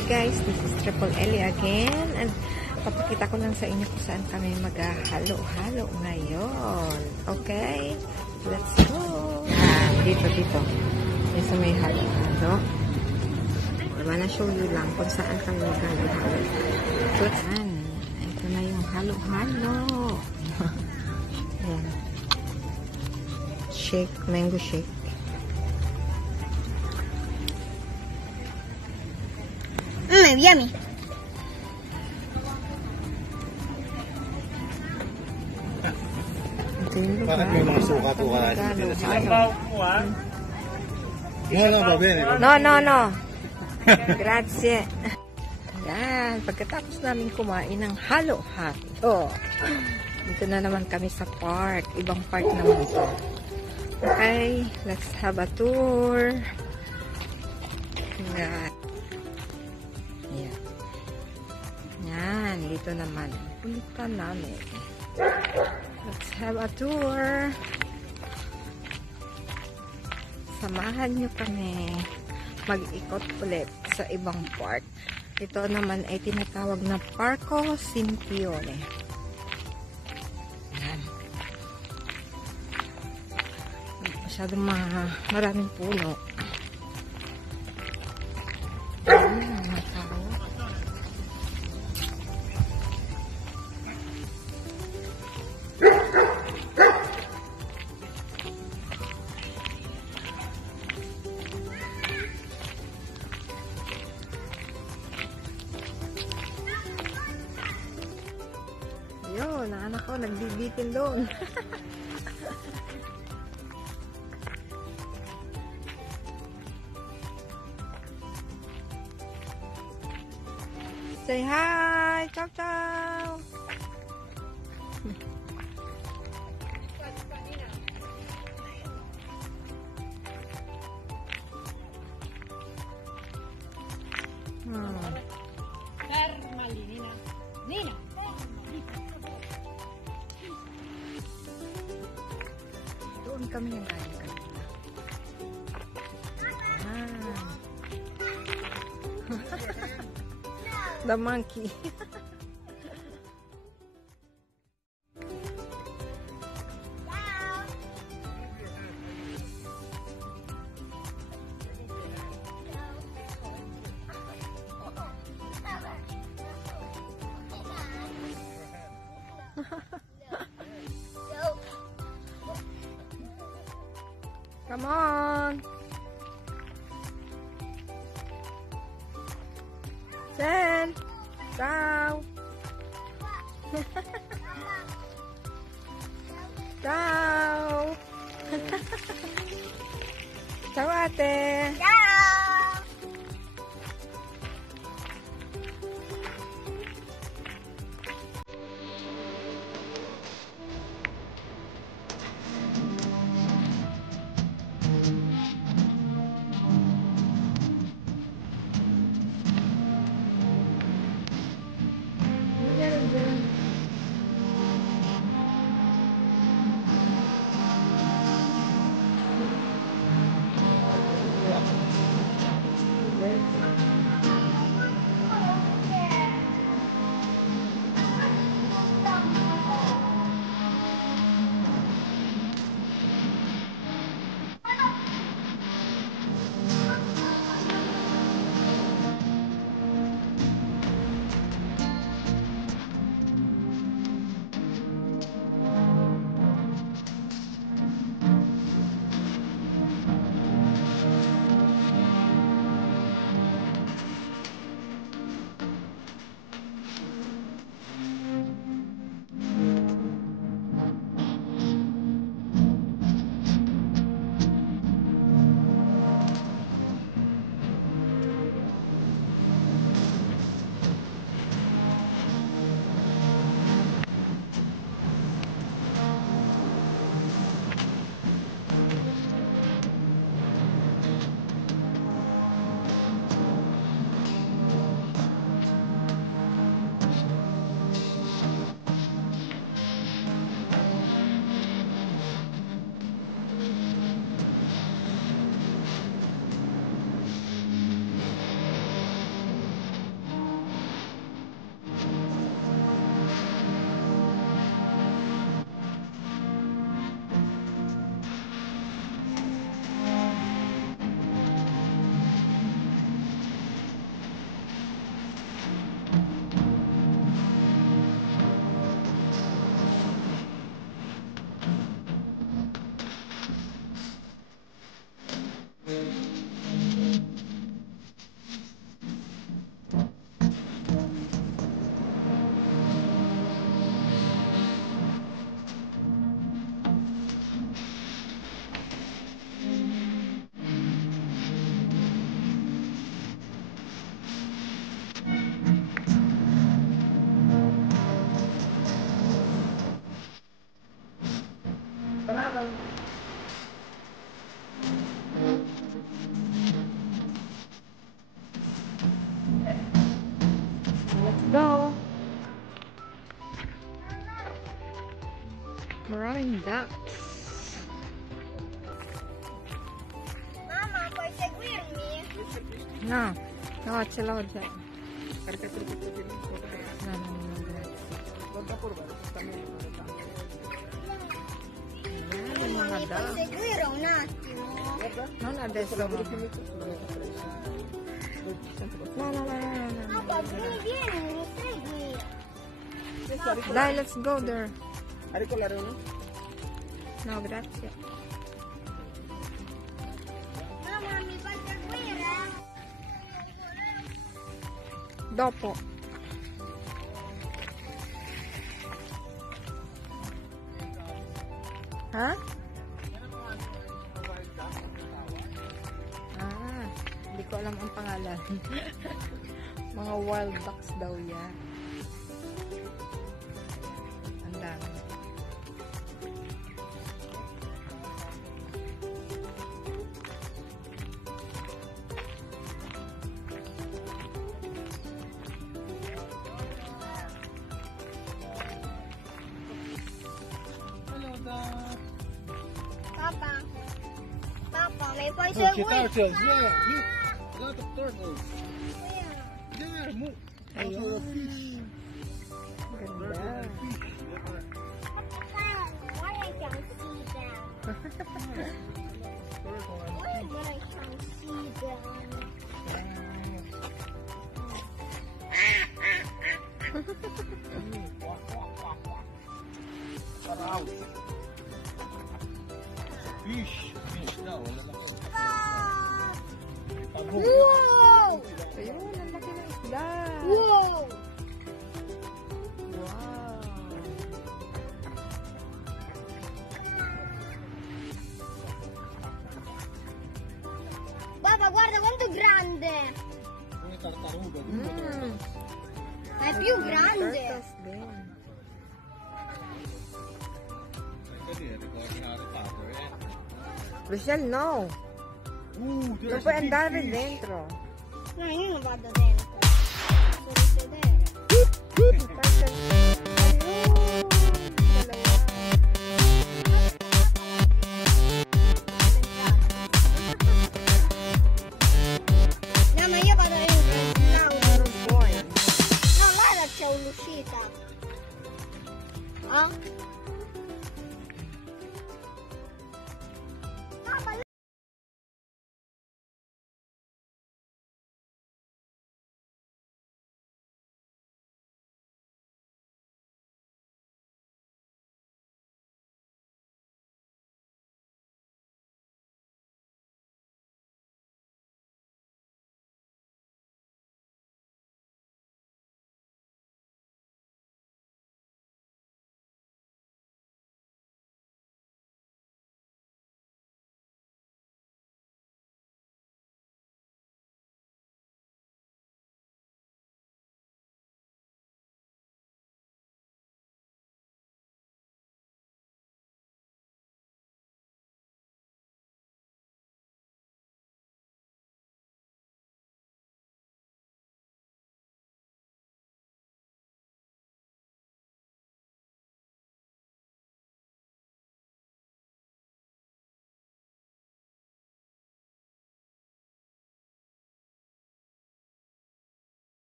Hi guys, this is Triple Ellie again, and papakita ko lang sa inyo kung saan kami maghalo-halo ngayon. Okay? Let's go! Dito. May sa may halo-halo. I wanna show you lang kung saan kami maghalo-halo. Ito na yung halo-halo. Ayan. Shake, mango shake. Yummy. Bakit may mga suka po ka natin sila? No. Grazie. Yan. Pagkatapos namin kumain ng halo-halo. Dito na naman kami sa park. Ibang park naman ito. Okay. Let's have a tour. Yan. Yan. Dito naman. Pulitan namin. Let's have a tour. Samahan nyo kami mag-ikot ulit sa ibang park. Ito naman ay tinatawag na Parco Cintione. Yan. Masyadong maraming puno. Mga tao. Yun, ang anak ko nagbibitin doon. Say hi! Ciao, ciao! Nina. Doon kami yung galing kanina. The monkey. Come on. Sen. Ciao. Ciao. Ciao ate. Ciao. Let's go. Maraming ducks. Mama, puoi seguirmi? No, no, ce l'ho già. No, no, no, grazie. Ayan, Mamma, mga mi puoi ducks. seguire un attimo? Non adesso. No, no, no, no, no. Papà, vieni, mi segui. Dai, let's go there. Aricolare uno? No, grazie. Mamma, mi puoi seguire? Dopo. Ha? Ah, hindi ko alam ang pangalan. Mga wild ducks daw yan. Ang dami. Papa. Papa, mi puoi Look, seguire? turtles. Yeah, look. A lot of turtles. Where? There, move. Ayun. Also a fish. Ganda. Why I can't see them? Why did I can't see them? Fish. Fish daw. Wala lang. Ah! Tabo. Wow! Ayun, ang laki ng isda. Wow! Wow. Papà, guarda quanto è grande! Una tartaruga. Mm. Ma è più grande! Turtles din. Ito din, ordinary tato eh. Rochelle, no. Ooh, Non there's puoi a big andare fish. dentro. No, io non vado dentro. Devo sedere. Turtles. Ayun. Dalawa. No, ma io vado dentro. No, Non puoi. no, guarda, c'è un'uscita. Ah? Papà,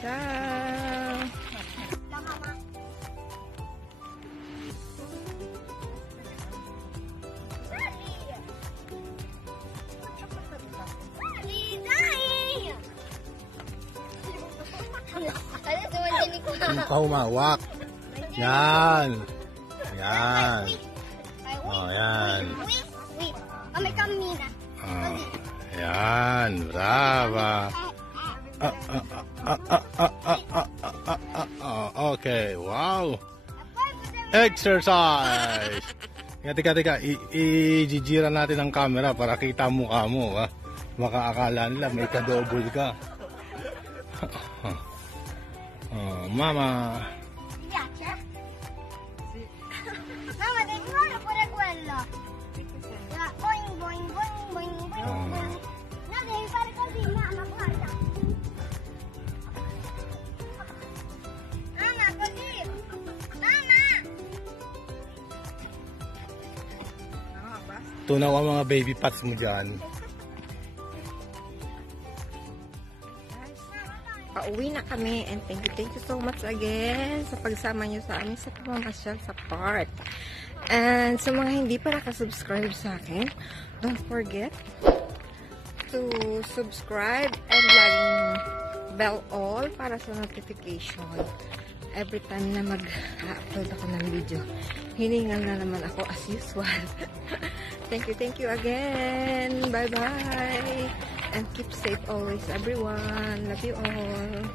Ciao. la mamma. Sali, dai! Adesso mantieni qua. Yung ka humawak. Yan. Yan. Oh, yan. Wait. Come cammina. Oh, yan. Brava. Okay, wow. Exercise. Teka. I-jijira natin ang camera para kita mukha mo. Ha? Baka akala nila may kadouble ka. Oh, Mama. Ti piace? Sì. Mamma, devi fare pure quello. La boing boing boing boing boing boing. No, devi fare così, mamma, guarda. Mamma, così. Mamma! Tunaw ang mga baby pots mo dyan. Pauwi na kami and thank you so much again sa pagsama nyo sa amin sa pamamasyal sa park. And sa mga hindi pa nakasubscribe sa akin, don't forget to subscribe and laging bell all para sa notification every time na mag-upload ako ng video. Hiningal na naman ako as usual. Thank you again. Bye-bye. And keep safe always, everyone. Love you all.